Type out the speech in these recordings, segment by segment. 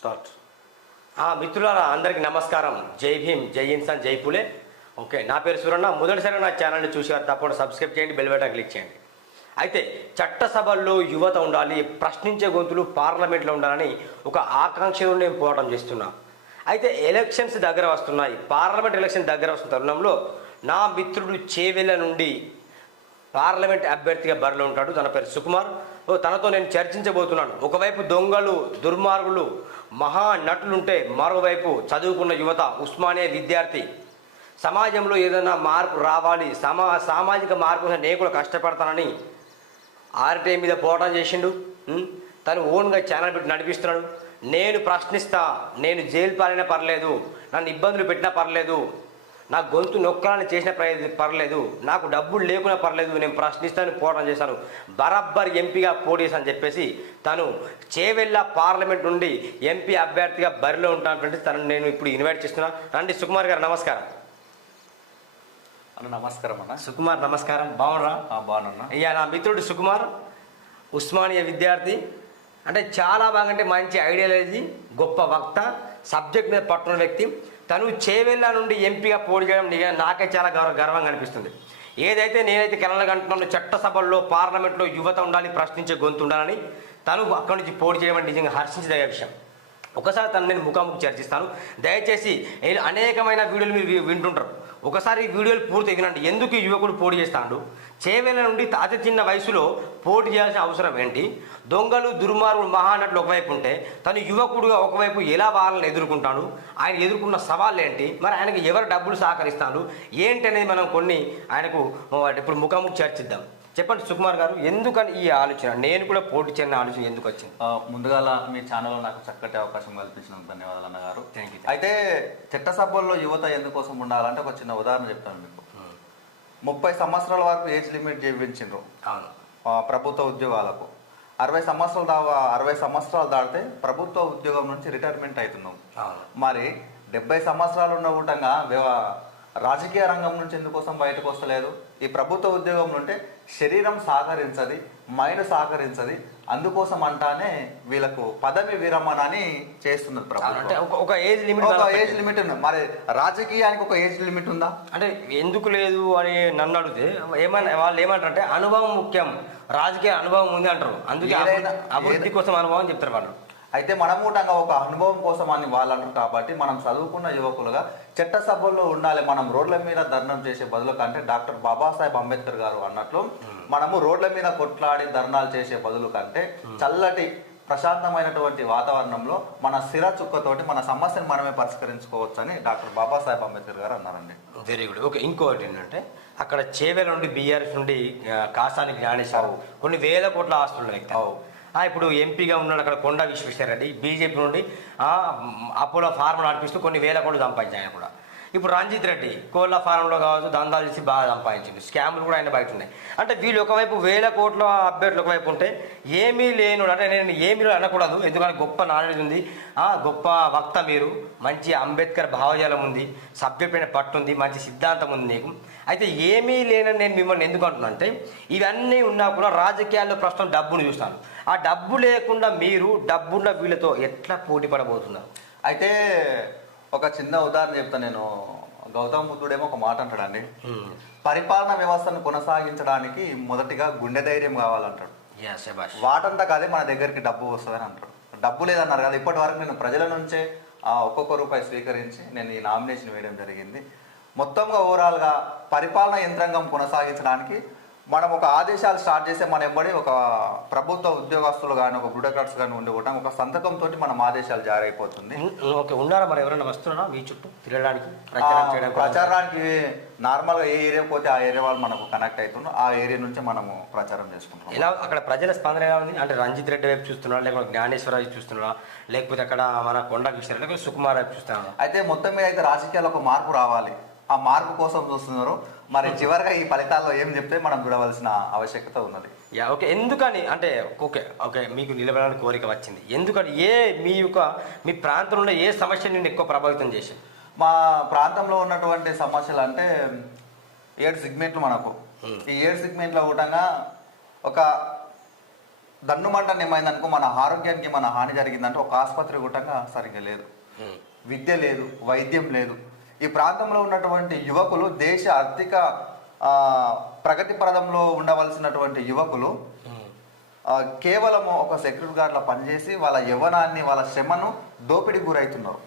Start. ఆ, మిత్రులారా అందరికీ నమస్కారం. జై భీమ్ జై ఇన్సాన్ జై పులే. ఓకే నా పేరు సూరన్న మొదటిసారి నా ఛానల్ని చూసేవారు తప్పకుండా సబ్స్క్రైబ్ చేయండి బెల్ బటన్ క్లిక్ చేయండి. అయితే చట్టసభల్లో యువత ఉండాలి ప్రశ్నించే గొంతులు పార్లమెంట్లో ఉండాలని ఒక ఆకాంక్షలో నేను పోరాటం చేస్తున్నా. అయితే ఎలక్షన్స్ దగ్గర వస్తున్నాయి పార్లమెంట్ ఎలక్షన్ దగ్గర వస్తున్న తరుణంలో నా మిత్రుడు చేవెళ్ళ నుండి పార్లమెంట్ అభ్యర్థిగా బరిలో ఉంటాడు తన పేరు సుకుమార్. ఓ తనతో నేను చర్చించబోతున్నాను. ఒకవైపు దొంగలు దుర్మార్గులు మహా నటులుంటే మరోవైపు చదువుకున్న యువత ఉస్మానియా విద్యార్థి. సమాజంలో ఏదైనా మార్పు రావాలి సమా సామాజిక మార్పు కోసం నేను కూడా కష్టపడతానని ఆర్టీఐ మీద పోరాటం చేసిండు. తను ఓన్గా ఛానల్ పెట్టి నడిపిస్తున్నాడు. నేను ప్రశ్నిస్తా నేను జైలు పాలైనా పర్లేదు నన్ను ఇబ్బందులు పెట్టినా పర్లేదు నా గొంతు నొక్కాలని చేసిన పర్లేదు నాకు డబ్బులు లేకున్నా పర్లేదు నేను ప్రశ్నిస్తాను పోరాటం చేశాను. బరబ్బర్ ఎంపీగా పోటీ చేశాను చెప్పేసి తను చేవెళ్ళ పార్లమెంట్ నుండి ఎంపీ అభ్యర్థిగా బరిలో ఉంటాను తనను నేను ఇప్పుడు ఇన్వైట్ చేస్తున్నా. రండి సుకుమార్ గారు నమస్కారం. అన్న నమస్కారం అన్న. సుకుమార్ నమస్కారం. బాగున్నారా? ఆ, బాగున్నా అయ్యా నా మిత్రుడు సుకుమార్ ఉస్మానియా విద్యార్థి. అంటే చాలా బాగా అంటే మంచి ఐడియాలజీ గొప్ప వక్త సబ్జెక్ట్ మీద పట్టున్న వ్యక్తి. తను చేవెళ్ళ నుండి ఎంపీగా పోటీ చేయడం నిజంగా నాకే చాలా గౌరవ గర్వంగా అనిపిస్తుంది. ఏదైతే నేనైతే కలలుగంటున్నాను చట్టసభల్లో పార్లమెంట్లో యువత ఉండాలి ప్రశ్నించే గొంతు ఉండాలని తను అక్కడి నుంచి పోటీ చేయడం నిజంగా హర్షించదగ్గ విషయం. ఒకసారి తను నేను ముఖాముఖి చర్చిస్తాను. దయచేసి అనేకమైన వీడియోలు మీరు వింటుంటారు. ఒకసారి ఈ వీడియోలు పూర్తి వినండి ఎందుకు ఈ యువకుడు పోటీ చేస్తాడు? చేవేల నుండి అతి చిన్న వయసులో పోటీ చేయాల్సిన అవసరం ఏంటి? దొంగలు దుర్మార్గులు మహానటులు ఒకవైపు ఉంటే తను యువకుడుగా ఒకవైపు ఎలా వాళ్ళని ఎదుర్కొంటాడు? ఆయన ఎదుర్కొన్న సవాళ్ళు ఏంటి? మరి ఆయనకు ఎవరు డబ్బులు సహకరిస్తాడు? ఏంటి అనేది మనం కొన్ని ఆయనకు ఇప్పుడు ముఖాముఖి చర్చిద్దాం. చెప్పండి సుకుమార్ గారు ఎందుకని ఈ ఆలోచన? నేను కూడా పోటీ చేయని ఆలోచన ఎందుకు వచ్చింది? ఆ, ముందుగాల మీ ఛానల్లో నాకు చక్కటి అవకాశం కల్పించినందుకు ధన్యవాదాలు అన్నగారు. Thank you. అయితే చట్టసభల్లో యువత ఎందుకోసం ఉండాలంటే ఒక చిన్న ఉదాహరణ చెప్తాను మీకు. ముప్పై సంవత్సరాల వరకు ఏజ్ లిమిట్ జీవించిండ్రు ప్రభుత్వ ఉద్యోగాలకు. అరవై సంవత్సరాలు దా అరవై సంవత్సరాలు దాటితే ప్రభుత్వ ఉద్యోగం నుంచి రిటైర్మెంట్ అవుతున్నాం. మరి డెబ్బై సంవత్సరాలు ఉన్న ఊటంగా వ్యవ- రాజకీయ రంగం నుంచి ఎందుకోసం బయటకు వస్తలేదు? ఈ ప్రభుత్వ ఉద్యోగం నుండి శరీరం సహకరించది మైండ్ సహకరించది. అందుకోసం అంటానే వీళ్ళకు పదవి విరమణ అని చేస్తున్నది అంటే ప్రభుత్వం ఒక- ఏజ్ లిమిట్ ఒక ఏజ్. లిమిట్ ఉంది? మరి రాజకీయానికి ఒక ఏజ్ లిమిట్ ఉందా? అంటే ఎందుకు లేదు అని నన్ను అడిగితే ఏమన్నా వాళ్ళు ఏమంటారు అంటే అనుభవం ముఖ్యం రాజకీయ అనుభవం ఉంది అంటారు. అందుకే అభివృద్ధి కోసం అనుభవం చెప్తారు వాళ్ళు. అయితే మనం కూడా ఒక అనుభవం కోసం అని వాళ్ళు అంటారు కాబట్టి మనం చదువుకున్న యువకులుగా చట్టసభల్లో ఉండాలి. మనం రోడ్ల మీద ధర్నం చేసే బదులు కంటే డాక్టర్ బాబాసాహెబ్ అంబేద్కర్ గారు అన్నట్లు మనము రోడ్ల మీద కొట్లాడి ధర్నాలు చేసే బదులు కంటే చల్లటి ప్రశాంతమైనటువంటి వాతావరణంలో మన సిర చుక్కతోటి మన సమస్యను మనమే పరిష్కరించుకోవచ్చు అని డాక్టర్ బాబాసాహెబ్ అంబేద్కర్ గారు అన్నారండి. వెరీ గుడ్ ఓకే ఇంకోటి ఏంటంటే అక్కడ చేవెల నుండి బీఆర్ఎస్ నుండి ఆ, కాసాని జ్ఞానేశ్వరరావు కొన్ని వేల కోట్ల ఆస్తుల. ఆ, ఇప్పుడు ఎంపీగా ఉన్నాడు అక్కడ కొండ విశ్వేశ్వరరెడ్డి బీజేపీ నుండి అపోలో ఫార్మ్ నడిపిస్తూ కొన్ని వేల కోట్లు సంపాదించాయి ఆయన కూడా. ఇప్పుడు రంజిత్ రెడ్డి కోళ్ళ ఫారంలో కావచ్చు దందాలు చేసి బాగా సంపాదించింది స్కామ్లు కూడా ఆయన బయట ఉన్నాయి. అంటే వీళ్ళు ఒకవైపు వేల కోట్ల అభ్యర్థులు ఒకవైపు ఉంటే ఏమీ లేనుడు అంటే నేను ఏమీ అనకూడదు. ఎందుకంటే గొప్ప నాలెడ్జ్ ఉంది. గొప్ప వక్త మీరు. మంచి అంబేద్కర్ భావజాలం ఉంది. సభ్యపైన పట్టు ఉంది. మంచి సిద్ధాంతం ఉంది నీకు. అయితే ఏమీ లేనని నేను మిమ్మల్ని ఎందుకు అంటే ఇవన్నీ ఉన్నా కూడా రాజకీయాల్లో ప్రస్తుతం డబ్బును చూస్తాను. ఆ డబ్బు లేకుండా మీరు డబ్బున్న వీళ్ళతో ఎట్లా పోటీ పడబోతున్నారు? అయితే ఒక చిన్న ఉదాహరణ చెప్తాను నేను. గౌతమ బుద్ధుడేమో ఒక మాట అంటాడండి. పరిపాలన వ్యవస్థను కొనసాగించడానికి మొదటిగా గుండె ధైర్యం కావాలంటాడు. వాటంతా కాదే మన దగ్గరికి డబ్బు వస్తుందని అంటాడు. డబ్బు లేదన్నారు కదా ఇప్పటి వరకు నేను ప్రజల నుంచే ఆ ఒక్కొక్క రూపాయి స్వీకరించి నేను ఈ నామినేషన్ వేయడం జరిగింది. మొత్తంగా ఓవరాల్గా పరిపాలన యంత్రాంగం కొనసాగించడానికి మనం ఒక ఆదేశాలు స్టార్ట్ చేస్తే మన ఎంబడి ఒక ప్రభుత్వ ఉద్యోగస్తులు కానీ ఒక బ్యూరోక్రాట్స్ కానీ ఉండి కూడా ఒక సంతకంతో మనం ఆదేశాలు జారీ అయిపోతుంది. ఓకే ఉన్నారా మరి ఎవరైనా వస్తున్నారా మీ చుట్టూ తిరగడానికి ప్రచారానికి నార్మల్గా ఏ ఏరియా పోతే ఆ ఏరియా వాళ్ళు మనకు కనెక్ట్ అవుతున్నాం ఆ ఏరియా నుంచి మనము ప్రచారం చేసుకుంటాం ఎలా అక్కడ ప్రజల స్పందన ఎలా ఉంది? అంటే రంజిత్ రెడ్డి వైపు చూస్తున్నారా? లేకపోతే జ్ఞానేశ్వర వైపు చూస్తున్నారా? లేకపోతే అక్కడ మన కొండ కిషోర్ లేకపోతే సుకుమార్ వైపు చూస్తున్నారా? అయితే మొత్తం మీద అయితే రాజకీయాల్లో ఒక మార్పు రావాలి. ఆ మార్పు కోసం చూస్తున్నారు. మరి చివరిగా ఈ ఫలితాల్లో ఏం చెప్తే మనం చూడవలసిన ఆవశ్యకత ఉన్నది? Yeah okay. ఎందుకని? అంటే ఓకే ఓకే మీకు నిలబడాలని కోరిక వచ్చింది. ఎందుకని? ఏ మీ యొక్క మీ ప్రాంతంలో ఏ సమస్య నిన్ను ఎక్కువ ప్రభావితం చేసింది? మా ప్రాంతంలో ఉన్నటువంటి సమస్యలు అంటే ఏడు సిగ్మెంట్లు మనకు. ఈ ఏడు సిగ్మెంట్ల కూటంగా ఒక దన్నుమంటని ఏమైందనుకో మన ఆరోగ్యానికి మన హాని జరిగిందంటే ఒక ఆసుపత్రి గుట్టంగా సరిగ్గా లేదు. విద్య లేదు వైద్యం లేదు. ఈ ప్రాంతంలో ఉన్నటువంటి యువకులు దేశ ఆర్థిక ప్రగతి పథంలో ఉండవలసినటువంటి యువకులు కేవలం ఒక సెక్యూరిటీ గార్డ్లో పనిచేసి వాళ్ళ యవ్వనాన్ని వాళ్ళ శ్రమను దోపిడీ గురవుతున్నారు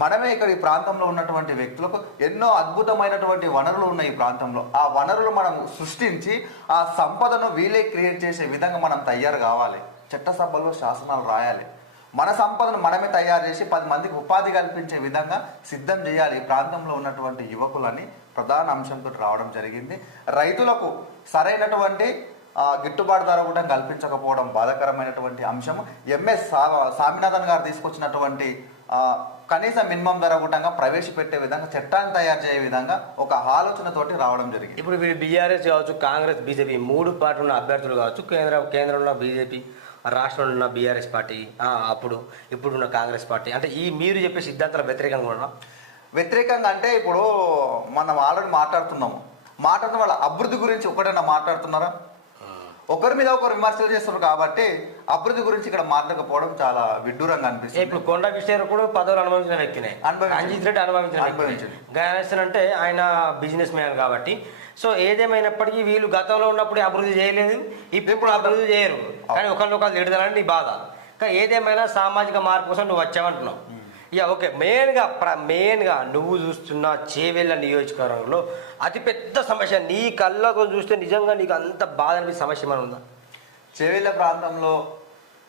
మనమే ఇక్కడ ఈ ప్రాంతంలో ఉన్నటువంటి వ్యక్తులకు ఎన్నో అద్భుతమైనటువంటి వనరులు ఉన్నాయి ఈ ప్రాంతంలో. ఆ వనరులు మనం సృష్టించి ఆ సంపదను వీలే క్రియేట్ చేసే విధంగా మనం తయారు కావాలి. చట్టసభలో శాసనాలు రాయాలి. మన సంపదను మనమే తయారు చేసి పది మందికి ఉపాధి కల్పించే విధంగా సిద్ధం చేయాలి ప్రాంతంలో ఉన్నటువంటి యువకులని ప్రధాన అంశంతో రావడం జరిగింది. రైతులకు సరైనటువంటి గిట్టుబాటు ధర కూడా కల్పించకపోవడం బాధాకరమైనటువంటి అంశం ఎంఎస్ సా గారు తీసుకొచ్చినటువంటి కనీస మినిమం ధర కూడా ప్రవేశపెట్టే విధంగా చట్టాన్ని తయారు చేసే విధంగా ఒక ఆలోచనతోటి రావడం జరిగింది. ఇప్పుడు వీరు బీఆర్ఎస్ కావచ్చు కాంగ్రెస్ బీజేపీ మూడు పార్టీలు ఉన్న అభ్యర్థులు కావచ్చు కేంద్ర కేంద్రంలో ఉన్న బీజేపీ రాష్ట్రంలో ఉన్న బీఆర్ఎస్ పార్టీ అప్పుడు ఇప్పుడున్న కాంగ్రెస్ పార్టీ. అంటే ఈ మీరు చెప్పే సిద్ధాంతాల వ్యతిరేకంగా ఉన్నా వ్యతిరేకంగా అంటే ఇప్పుడు మనం ఆల్రెడీ మాట్లాడుతున్నాము. మాట్లాడుతున్న వాళ్ళ అభివృద్ధి గురించి ఒకటైనా మాట్లాడుతున్నారా? ఒకరి మీద ఒకరు విమర్శలు చేస్తున్నారు కాబట్టి అభివృద్ధి గురించి ఇక్కడ మాట్లాడకపోవడం చాలా విడ్డూరంగా అనిపిస్తుంది ఇప్పుడు కొండ విషయాలు కూడా పదవులు అనుభవించిన వ్యక్తినే. రంజిత్ రెడ్డి అనుభవించిన. అనుభవించింది. గణేశన్ అంటే ఆయన బిజినెస్ మ్యాన్ కాబట్టి సో ఏదేమైనప్పటికీ వీళ్ళు గతంలో ఉన్నప్పుడు అభివృద్ధి చేయలేదు ఇప్పుడు అభివృద్ధి చేయరు కానీ ఒకరినొకరు తిడతారని నీ బాధ కానీ ఏదేమైనా సామాజిక మార్పు కోసం నువ్వు వచ్చావంటున్నావు ఇక ఓకే మెయిన్గా ప్ర మెయిన్గా నువ్వు చూస్తున్న చేవెళ్ళ నియోజకవర్గంలో అతిపెద్ద సమస్య. నీ కళ్ళకు చూస్తే నిజంగా నీకు అంత బాధ అనిపించే సమస్య ఏమైనా ఉందా? చేవెళ్ళ ప్రాంతంలో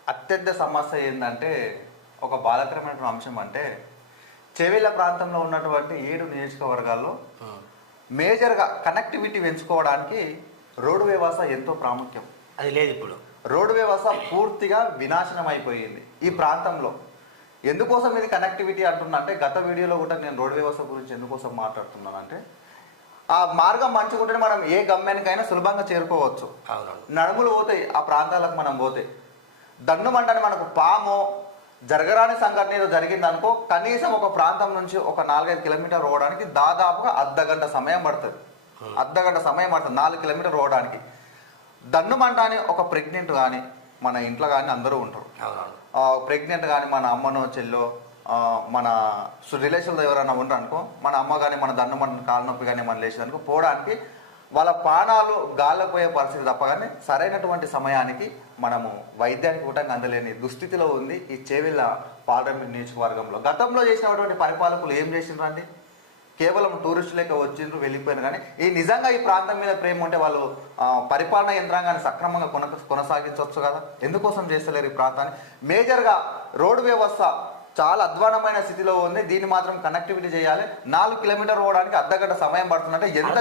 అత్యంత సమస్య ఏంటంటే ఒక బాధాకరమైన అంశం అంటే చేవెళ్ళ ప్రాంతంలో ఉన్నటువంటి ఏడు నియోజకవర్గాల్లో మేజర్గా కనెక్టివిటీ పెంచుకోవడానికి రోడ్డు వ్యవస్థ ఎంతో ప్రాముఖ్యం. అది లేదు ఇప్పుడు. రోడ్డు వ్యవస్థ పూర్తిగా వినాశనం అయిపోయింది ఈ ప్రాంతంలో. ఎందుకోసం ఇది కనెక్టివిటీ అంటున్నా అంటే గత వీడియోలో కూడా నేను రోడ్డు వ్యవస్థ గురించి ఎందుకోసం మాట్లాడుతున్నాను అంటే ఆ మార్గం మంచిగుంటే మనం ఏ గమ్యానికైనా సులభంగా చేరుకోవచ్చు. నడుములు పోతాయి ఆ ప్రాంతాలకు మనం పోతే. దన్నుమంటని మనకు పాము జరగరాని సంఘటన ఏదో జరిగింది అనుకో కనీసం ఒక ప్రాంతం నుంచి ఒక నాలుగైదు కిలోమీటర్ పోవడానికి దాదాపుగా అర్ధ గంట సమయం పడుతుంది. అర్ధ గంట సమయం పడుతుంది నాలుగు కిలోమీటర్ పోవడానికి. దన్నుమంట అని ఒక ప్రెగ్నెంట్ కానీ మన ఇంట్లో కానీ అందరూ ఉంటారు. ప్రెగ్నెంట్ కానీ మన అమ్మనో చెల్లో మన రిలేషన్లో ఎవరైనా ఉండరు అనుకో మన అమ్మ కానీ మన దండం మన కాలు నొప్పి కానీ మన లేచేది అనుకో పోవడానికి వాళ్ళ ప్రాణాలు గాల్లో పోయే పరిస్థితి తప్ప కానీ సరైనటువంటి సమయానికి మనము వైద్యానికి కూడా అందలేని దుస్థితిలో ఉంది ఈ చేవిళ్ళ పార్లమెంట్ నియోజకవర్గంలో. గతంలో చేసినటువంటి పరిపాలకులు ఏం చేసిండ్రండి? కేవలం టూరిస్ట్ లెక్క వచ్చిండ్రు వెళ్ళిపోయారు కానీ ఈ నిజంగా ఈ ప్రాంతం మీద ప్రేమ ఉంటే వాళ్ళు పరిపాలనా యంత్రాంగాన్ని సక్రమంగా కొన కొనసాగించవచ్చు కదా? ఎందుకోసం చేస్తలేరు ఈ ప్రాంతాన్ని? మేజర్గా రోడ్డు వ్యవస్థ చాలా అధ్వానమైన స్థితిలో ఉంది. దీన్ని మాత్రం కనెక్టివిటీ చేయాలి. నాలుగు కిలోమీటర్ పోవడానికి అర్ధ గంట సమయం పడుతుందంటే ఎంత?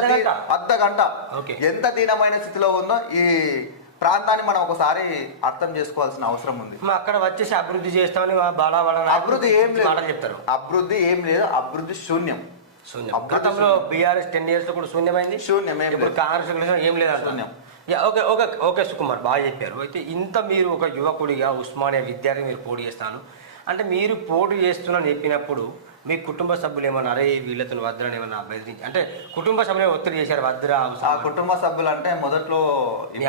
అర్ధ గంట? ఓకే. ఎంత దీనమైన స్థితిలో ఉందో ఈ ప్రాంతాన్ని మనం ఒకసారి అర్థం చేసుకోవాల్సిన అవసరం ఉంది. అక్కడ వచ్చేసి అభివృద్ధి చేస్తామని అభివృద్ధి ఏం లేదు. చెప్తారు. అభివృద్ధి ఏం లేదు. అభివృద్ధి శూన్యం. శూన్యం. గతంలో బీఆర్ఎస్ టెన్ ఇయర్స్లో కూడా శూన్యమైంది. ఇప్పుడు. కాంగ్రెస్ ఏం లేదు శూన్యం. ఓకే ఓకే ఓకే సుకుమార్ బాగా చెప్పారు. అయితే ఇంత మీరు ఒక యువకుడిగా ఉస్మానియా విద్యార్థి మీరు పోటీ చేస్తాను అంటే మీరు పోటీ చేస్తున్నాను చెప్పినప్పుడు మీ కుటుంబ సభ్యులు ఏమన్నా అరే వీళ్ళతో వద్దని ఏమన్నా బెదిరించి అంటే కుటుంబ సభ్యులు ఒత్తిడి చేశారు వద్దురా ఆ కుటుంబ సభ్యులు అంటే మొదట్లో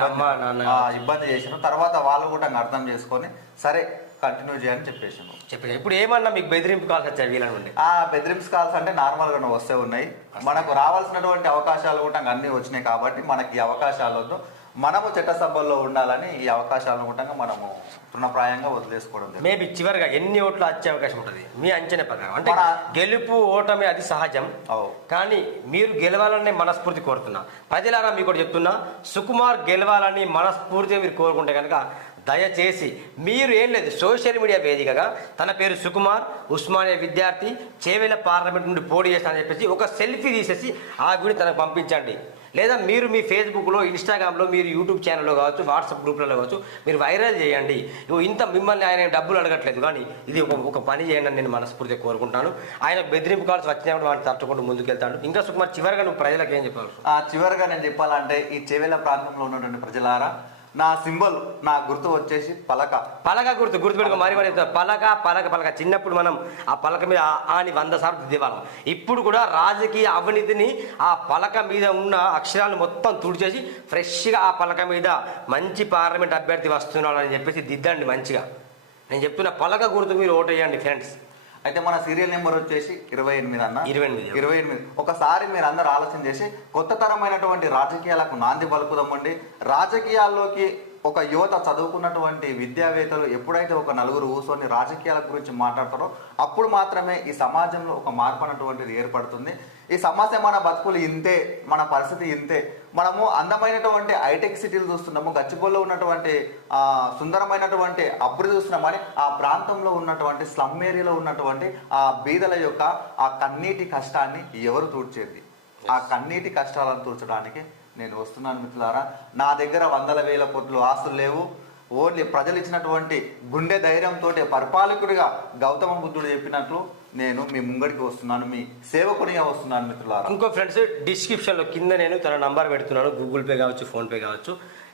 అమ్మ, నాన్న. ఇబ్బంది చేసిన తర్వాత వాళ్ళు కూడా అర్థం చేసుకొని సరే కంటిన్యూ చేయని చెప్పేసాను చెప్పారు ఇప్పుడు ఏమన్నా మీకు బెదిరింపు కాల్సి వచ్చాయి వీళ్ళ నుండి? ఆ బెదిరింప్స్ కాల్స్ అంటే నార్మల్గా వస్తే ఉన్నాయి. మనకు రావాల్సినటువంటి అవకాశాలు కూడా అన్ని వచ్చినాయి కాబట్టి మనకి అవకాశాలు వద్దు. మనము చట్టసభల్లో ఉండాలని ఈ అవకాశాలను కూడా మనము తృణప్రాయంగా వదిలేసుకోవడం. మేబీ చివరిగా ఎన్ని ఓట్లు వచ్చే అవకాశం ఉంటుంది? మీ అంచనా ప్రకారం. అంటే గెలుపు ఓటమి అది సహజం. కానీ మీరు గెలవాలని మనస్ఫూర్తి కోరుతున్నా. ప్రజలారా మీకు కూడా చెప్తున్నా. సుకుమార్ గెలవాలని మనస్ఫూర్తిగా మీరు కోరుకుంటే కనుక దయచేసి మీరు ఏం లేదు సోషల్ మీడియా వేదికగా తన పేరు సుకుమార్ ఉస్మానియా విద్యార్థి చేవేల పార్లమెంట్ నుండి పోటీ చేస్తానని చెప్పేసి ఒక సెల్ఫీ తీసేసి ఆ వీడియో తనకు పంపించండి. లేదా మీరు మీ ఫేస్బుక్లో ఇన్స్టాగ్రామ్లో మీరు యూట్యూబ్ ఛానల్లో కావచ్చు వాట్సాప్ గ్రూప్లలో కావచ్చు మీరు వైరల్ చేయండి. ఇంత మిమ్మల్ని ఆయన డబ్బులు అడగట్లేదు కానీ ఇది ఒక ఒక పని చేయండి అని నేను మనస్ఫూర్తిగా కోరుకుంటాను ఆయన బెదిరింపు కాల్సి వచ్చినప్పుడు వాటిని తట్టుకుంటూ ముందుకెళ్తాడు. ఇంకా సుకుమార్ చివరిగా నువ్వు ప్రజలకు ఏం చెప్పాలి ఆ చివరిగా నేను చెప్పాలంటే ఈ చెవెల ప్రాంతంలో ఉన్నటువంటి ప్రజలారా నా సింబల్ నా గుర్తు వచ్చేసి పలక. పలక గుర్తు గుర్తుపెట్టుకో మరి మరి పలక పలక పలక. చిన్నప్పుడు మనం ఆ పలక మీద అని వంద సార్లు దివాలం ఇప్పుడు కూడా రాజకీయ అవినీతిని ఆ పలక మీద ఉన్న అక్షరాలు మొత్తం తుడిచేసి ఫ్రెష్గా ఆ పలక మీద మంచి పార్లమెంట్ అభ్యర్థి వస్తున్నాడు అని చెప్పేసి దిద్దండి మంచిగా. నేను చెప్తున్న పలక గుర్తు మీరు ఓటేయండి ఫ్రెండ్స్. అయితే మన సీరియల్ నెంబర్ వచ్చేసి ఇరవై ఎనిమిది అన్న. ఇరవై ఎనిమిది. ఇరవై ఎనిమిది. ఒకసారి మీరు అందరు ఆలోచన చేసి కొత్త తరమైనటువంటి రాజకీయాలకు నాంది పలుకుదామండి. రాజకీయాల్లోకి ఒక యువత చదువుకున్నటువంటి విద్యావేత్తలు ఎప్పుడైతే ఒక నలుగురు కూర్చొని రాజకీయాల గురించి మాట్లాడతారో అప్పుడు మాత్రమే ఈ సమాజంలో ఒక మార్పు అన్నటువంటిది ఏర్పడుతుంది. ఈ సమస్య మన బతుకులు ఇంతే మన పరిస్థితి ఇంతే. మనము అందమైనటువంటి హైటెక్ సిటీలు చూస్తున్నాము గచ్చిబౌలిలో ఉన్నటువంటి సుందరమైనటువంటి అభివృద్ధి చూస్తున్నామని ఆ ప్రాంతంలో ఉన్నటువంటి స్లమ్ ఏరియాలో ఉన్నటువంటి ఆ బీదల యొక్క ఆ కన్నీటి కష్టాన్ని ఎవరు తూడ్చేది? ఆ కన్నీటి కష్టాలను తూర్చడానికి నేను వస్తున్నాను మిత్రులారా. నా దగ్గర వందల వేల కోట్లు ఆస్తులు లేవు. ఓన్లీ ప్రజలు ఇచ్చినటువంటి గుండె ధైర్యంతో పరిపాలకుడిగా గౌతమ బుద్ధుడు చెప్పినట్లు నేను మీ ముంగడికి వస్తున్నాను మీ సేవకునిగా వస్తున్నాను మిత్రులారా. ఇంకో ఫ్రెండ్స్ డిస్క్రిప్షన్లో కింద నేను తన నంబర్ పెడుతున్నాను. గూగుల్ పే కావచ్చు ఫోన్పే కావచ్చు.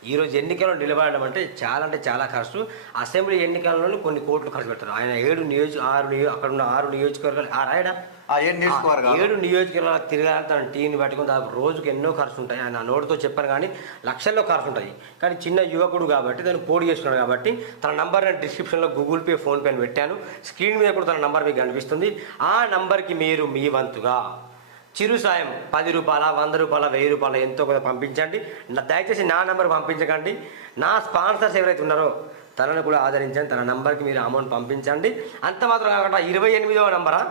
ఈరోజు ఎన్నికల్లో నిలబడడం అంటే చాలా అంటే చాలా ఖర్చు అసెంబ్లీ ఎన్నికల్లో కొన్ని కోట్లు ఖర్చు పెడతారు. ఆయన ఏడు నియోజక ఆరు అక్కడ ఉన్న ఆరు నియోజకవర్గాలు ఆ రాయడా? ఏడు నియోజకవర్గాలు. తిరగాలని తన టీంని పట్టుకుని దాదాపు రోజుకి ఎన్నో ఖర్చు ఉంటాయి. ఆయన నోటితో చెప్పాను కానీ లక్షల్లో ఖర్చు ఉంటాయి. కానీ చిన్న యువకుడు కాబట్టి దాన్ని పోటీ చేస్తున్నాడు కాబట్టి తన నంబర్ నేను డిస్క్రిప్షన్లో గూగుల్ పే ఫోన్పే అని పెట్టాను. స్క్రీన్ మీద కూడా తన నంబర్ మీకు కనిపిస్తుంది. ఆ నంబర్కి మీరు మీ వంతుగా. చిరు సాయం పది రూపాయల వంద రూపాయల వెయ్యి రూపాయల ఎంతో కొంత పంపించండి. నా- దయచేసి నా నెంబర్ పంపించకండి. నా స్పాన్సర్స్ ఎవరైతే ఉన్నారో తనను కూడా ఆదరించండి. తన నంబర్కి మీరు అమౌంట్ పంపించండి. అంత మాత్రం కాకుండా ఇరవై ఎనిమిదవ నంబరా?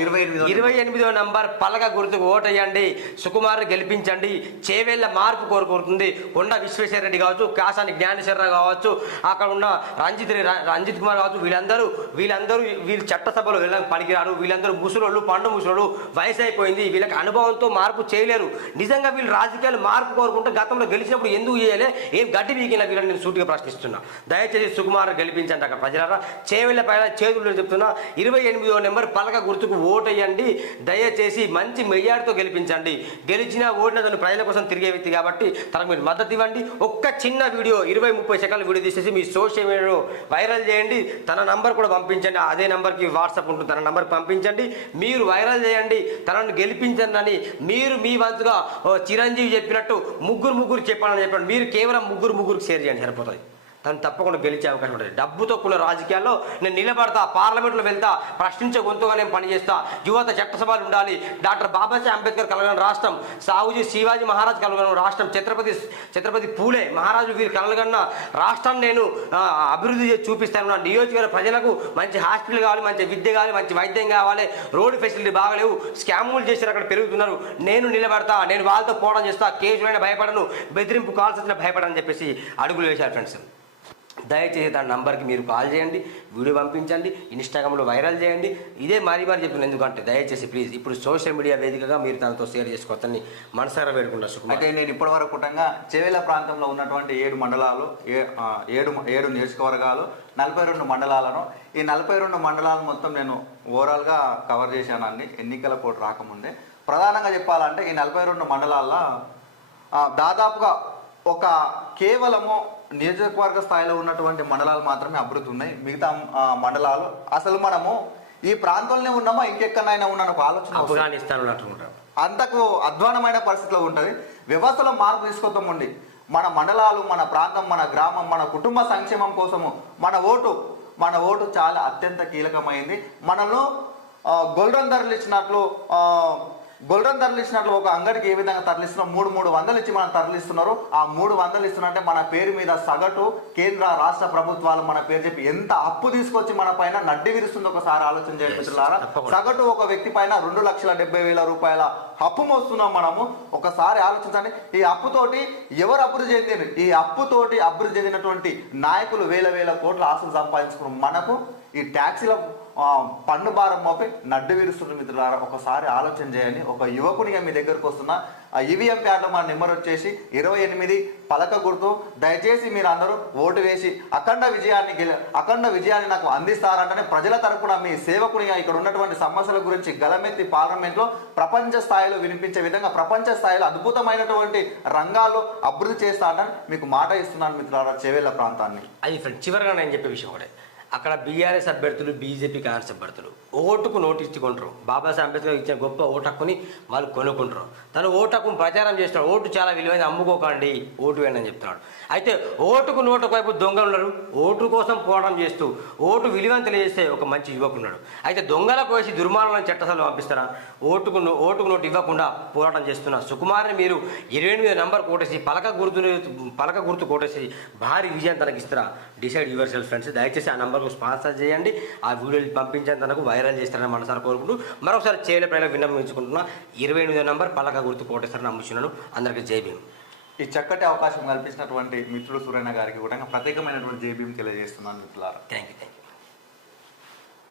ఇరవై ఎనిమిదవ ఇరవై ఎనిమిదవ నంబర్ పలక గుర్తుకు ఓటేయండి. సుకుమార్ గెలిపించండి. చేవేళ్ళ మార్పు కోరుకుంటుంది. కొండ విశ్వేశ్వర రెడ్డి కావచ్చు కాసాని జ్ఞానేశ్వరరావు కావచ్చు అక్కడ ఉన్న రంజిత్ రంజిత్ కుమార్ కావచ్చు వీళ్ళందరూ వీళ్ళందరూ వీళ్ళు చట్టసభలో వెళ్ళడానికి పనికిరారు. వీళ్ళందరూ ముసలోళ్ళు పండు ముసలోళ్ళు వయసు అయిపోయింది. వీళ్ళకి అనుభవంతో మార్పు చేయలేరు. నిజంగా వీళ్ళు రాజకీయాలు మార్పు కోరుకుంటూ గతంలో గెలిచినప్పుడు ఎందుకు చేయలే? ఏం గడ్డి వీకిన వీళ్ళని నేను సూటిగా ప్రశ్నిస్తున్నా. దయచేసి సుకుమార్ గెలిపించండి అక్కడ ప్రజలారా. చేవెళ్ళ పైన చేతులు చెప్తున్నా ఇరవై ఎనిమిదో నెంబర్ పలక గుర్తుకు ఓటేయండి. దయచేసి మంచి మెజార్టీతో గెలిపించండి. గెలిచినా ఓడిన తను ప్రజల కోసం తిరిగే వ్యక్తి కాబట్టి తనకు మీరు మద్దతు ఇవ్వండి. ఒక్క చిన్న వీడియో ఇరవై ముప్పై సెకండ్ల వీడియో తీసేసి మీ సోషల్ మీడియాలో వైరల్ చేయండి. తన నంబర్ కూడా పంపించండి. అదే నంబర్కి వాట్సాప్ ఉంటుంది తన నంబర్ పంపించండి. మీరు వైరల్ చేయండి. తనను గెలిపించండి అని మీరు మీ వంతుగా చిరంజీవి చెప్పినట్టు ముగ్గురు ముగ్గురు చెప్పాలని చెప్పండి. మీరు కేవలం ముగ్గురు ముగ్గురికి షేర్ చేయండి సరిపోతుంది. తను తప్పకుండా గెలిచే అవకాశం ఉంటుంది. డబ్బుతో కూడిన రాజకీయాల్లో నేను నిలబడతా పార్లమెంట్లో వెళ్తా ప్రశ్నించే గొంతుగా నేను పనిచేస్తా యువత చట్టసభలు ఉండాలి. డాక్టర్ బాబాసాహెబ్ అంబేద్కర్ కలగని రాష్ట్రం సాహుజీ శివాజీ మహారాజ్ కలగని రాష్ట్రం ఛత్రపతి ఛత్రపతి పూలే మహారాజు వీరు కలగన్న రాష్ట్రాన్ని నేను అభివృద్ధి చేసి చూపిస్తాను. నా నియోజకవర్గ ప్రజలకు మంచి హాస్పిటల్ కావాలి మంచి విద్య కావాలి మంచి వైద్యం కావాలి. రోడ్డు ఫెసిలిటీ బాగలేవు. స్కాములు చేసి అక్కడ పెరుగుతున్నారు. నేను నిలబడతా నేను వాళ్ళతో పోవడం చేస్తా. కేసులైనా భయపడను. బెదిరింపు కాల్స్ వచ్చినా భయపడని చెప్పేసి అడుగులు వేశారు ఫ్రెండ్స్. దయచేసి దాని నంబర్కి మీరు కాల్ చేయండి వీడియో పంపించండి ఇన్స్టాగ్రామ్లో వైరల్ చేయండి. ఇదే మరీ మరీ చెప్తున్నాను. ఎందుకంటే దయచేసి ప్లీజ్ ఇప్పుడు సోషల్ మీడియా వేదికగా మీరు తనతో షేర్ చేసుకోవచ్చని మనసారా వేడుకుంటా అయితే నేను ఇప్పటివరకు కూడంగా చేవేల ప్రాంతంలో ఉన్నటువంటి ఏడు మండలాలు ఏ- ఏడు ఏడు నియోజకవర్గాలు నలభై రెండు మండలాలను ఈ నలభై రెండు మండలాలు మొత్తం నేను ఓవరాల్గా కవర్ చేశాను అన్ని. ఎన్నికల కోడ్ రాకముందే. ప్రధానంగా చెప్పాలంటే ఈ నలభై రెండు మండలాల్లో దాదాపుగా ఒక కేవలము నియోజకవర్గ స్థాయిలో ఉన్నటువంటి మండలాలు మాత్రమే అభివృద్ధి ఉన్నాయి. మిగతా మండలాలు అసలు మనము ఈ ప్రాంతంలోనే ఉన్నామా? ఇంకెక్కడైనా ఉన్నాను ఒక ఆలోచన. ఆఫ్ఘనిస్తాన్ అంతకు అధ్వానమైన పరిస్థితిలో ఉంటుంది. వ్యవస్థలో మార్పు తీసుకొద్దామండి మన మండలాలు మన ప్రాంతం మన గ్రామం మన కుటుంబ సంక్షేమం కోసము మన ఓటు మన ఓటు చాలా అత్యంత కీలకమైంది. మనలో ఆ, గొల్డన్ ధరలు ఇచ్చినట్లు గొల్డన్ ధరలు ఇచ్చినట్లు ఒక అంగడికి ఏ విధంగా తరలిస్తున్నాం మూడు మూడు వందలు ఇచ్చి మనం తరలిస్తున్నారు. ఆ మూడు వందలు ఇస్తున్నారంటే మన పేరు మీద సగటు కేంద్ర రాష్ట్ర ప్రభుత్వాలు మన పేరు చెప్పి ఎంత అప్పు తీసుకొచ్చి మన పైన నడ్డి విరుస్తుందో ఒకసారి ఆలోచన. తప్పకుండా. సగటు ఒక వ్యక్తి పైన రెండు లక్షల డెబ్బై వేల రూపాయల అప్పు మోస్తున్నాం మనము. ఒకసారి ఆలోచించండి. ఈ అప్పుతోటి ఎవరు అభివృద్ధి చెందింది ఈ అప్పుతోటి అభివృద్ధి చెందినటువంటి నాయకులు వేల వేల కోట్ల ఆస్తులు సంపాదించుకున్న మనకు. ఈ ట్యాక్సీల పన్ను భారం మోపి నడ్డు విరుస్తున్న మిత్రులారా ఒకసారి ఆలోచన చేయండి. ఒక యువకునిగా మీ దగ్గరకు వస్తున్న ఈవీఎం ప్యాడ్లో మన నెంబర్ వచ్చేసి ఇరవై ఎనిమిది పలక గుర్తు. దయచేసి మీరు అందరూ ఓటు వేసి అఖండ విజయాన్ని గెల అఖండ విజయాన్ని నాకు అందిస్తారంటేనే ప్రజల తరపున మీ సేవకునిగా ఇక్కడ ఉన్నటువంటి సమస్యల గురించి గలమెత్తి పార్లమెంట్లో ప్రపంచ స్థాయిలో వినిపించే విధంగా ప్రపంచ స్థాయిలో అద్భుతమైనటువంటి రంగాల్లో అభివృద్ధి చేస్తా మీకు మాట ఇస్తున్నాను మిత్రులారా చెవేళ్ళ ప్రాంతాన్ని. అది ఫ్రెండ్ చివరిగా నేను చెప్పే విషయం ఒకటే. అక్కడ బీఆర్ఎస్ అభ్యర్థులు బీజేపీ కాంగ్రెస్ అభ్యర్థులు. ఓటుకు నోటు ఇచ్చుకుంటారు. బాబాసాహెబ్ అంబేద్కర్ ఇచ్చిన గొప్ప ఓటు హక్కుని వాళ్ళు కొనుక్కుంటారు. తను ఓటు హక్కును ప్రచారం చేస్తున్నాడు. ఓటు చాలా విలువైన అమ్ముకోకండి. ఓటు వేయండి అని చెప్తున్నాడు. అయితే ఓటుకు నోటు వైపు దొంగలు ఉన్నారు. ఓటు కోసం పోరాటం చేస్తూ ఓటు విలువని తెలియజేస్తే ఒక మంచి యువకున్నాడు ఉన్నాడు. అయితే దొంగలకు వేసి దుర్మార్గులను చట్టసభలో పంపిస్తారా? ఓటుకు ఓటుకు నోటు ఇవ్వకుండా పోరాటం చేస్తున్న సుకుమార్ని మీరు ఇరవై ఎనిమిది నంబర్ కోటేసి పలక గుర్తు పలక గుర్తు కోటేసి భారీ విజయం తనకిస్తారా? Decide yourself friends. దయచేసి ఆ నంబర్కు స్పాన్సర్ చేయండి. ఆ వీడియోలు పంపించేంత తనకు వైరల్ చేస్తారని మనసారి కోరుకుంటూ మరొకసారి చేయలే ప్రజలకు విన్నవించుకుంటున్నా. ఇరవై ఎనిమిది నంబర్ పలక గుర్తు కోటేస్తారని నమ్ముచున్నాను. అందరికీ జై భీమ్. ఈ చక్కటి అవకాశం కల్పించినటువంటి మిత్రుడు సూర్యన్న గారికి కూడా ప్రత్యేకమైనటువంటి జేబీఎం తెలియజేస్తున్నాను మిత్రులారా. Thank you thank you